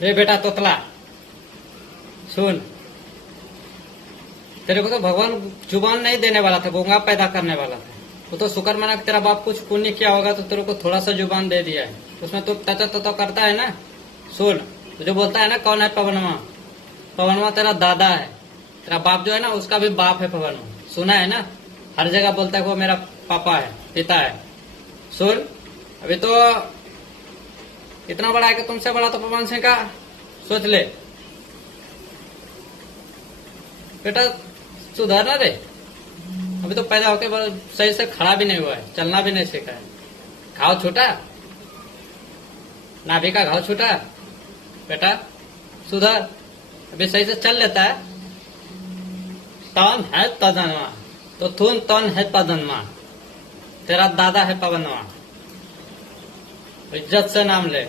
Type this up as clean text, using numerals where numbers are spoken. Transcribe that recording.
रे बेटा तोतला, सुन, तेरे को तो भगवान जुबान नहीं देने वाला था, गूंगा पैदा करने वाला था। वो तो शुक्र माना कि तेरा बाप कुछ पुण्य किया होगा तो तेरे को थोड़ा सा जुबान दे दिया है। उसमें तो तता करता है ना। सुन, तो जो बोलता है ना कौन है पवनवा, पवनवा तेरा दादा है। तेरा बाप जो है ना उसका भी बाप है पवनवा, सुना है ना। हर जगह बोलता है वो मेरा पापा है, पिता है। सुन, अभी तो इतना बड़ा है कि तुमसे बड़ा तो पवन सिंह का सोच ले। बेटा सुधर ना रे, अभी तो पैदा होके सही से खड़ा भी नहीं हुआ है, चलना भी नहीं सीखा है। घाव छूटा, नाभि का घाव छूटा। बेटा सुधर, अभी सही से चल लेता है। तन है तदनवा, तो थून तन है पदनवा। तेरा दादा है पवनवा, इज्जत से नाम ले।